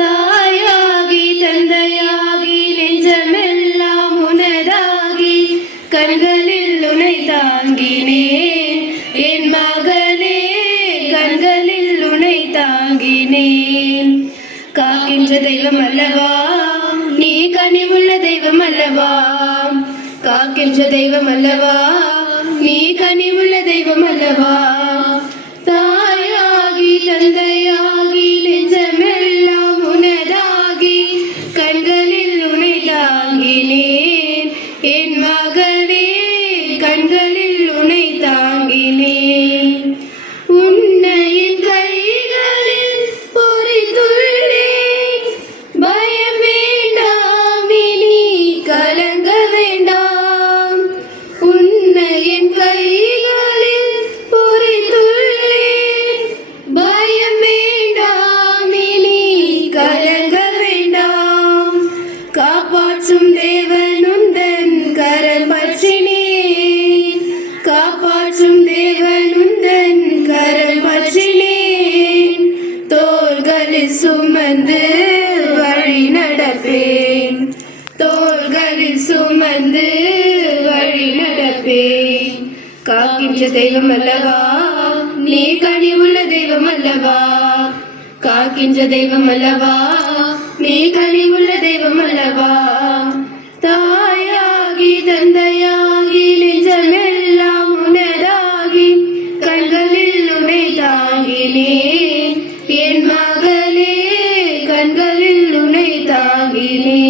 தாயாகி தந்தையாகி நெஞ்சமெல்லாம் உனதாகி கண்களில் உனை தாங்கினேன். என் மகனே கண்களில் உனை தாங்கினேன். காக்கின்ற தெய்வம் அல்லவா? நீ கனிவுள்ள தெய்வம் அல்லவா? காக்கின்ற தெய்வம் அல்லவா? நீ கனிவுள்ள தெய்வம் அல்லவா? என் மகளே கண்களில் உனை தாங்கினே. உன்னை கைகளில் பொறித்துள்ளேன் பயம் வேண்டாம் இனி கலங்க வேண்டாம். உன்னை கைகளில் பொறித்துள்ளேன் பயம் வேண்டாம் இனி கலங்க வேண்டாம். காப்பாற்றும் தேவன் சுமந்து வழி நடப்பேன். தோள்களில் சுமந்து வழி நடப்பேன். காக்கின்ற தெய்வம் அல்லவா? நீ கனிவுள்ள தெய்வம் அல்லவா? காக்கின்ற தெய்வம் அல்லவா? நீ கனிவுள்ள தெய்வம் அல்லவா? தாயாகி தந்தையாகி நிஜமெல்லாம் உனதாகி கண்களில் உனை தாங்கினே மகளே கண்களில் உனை தாங்கினே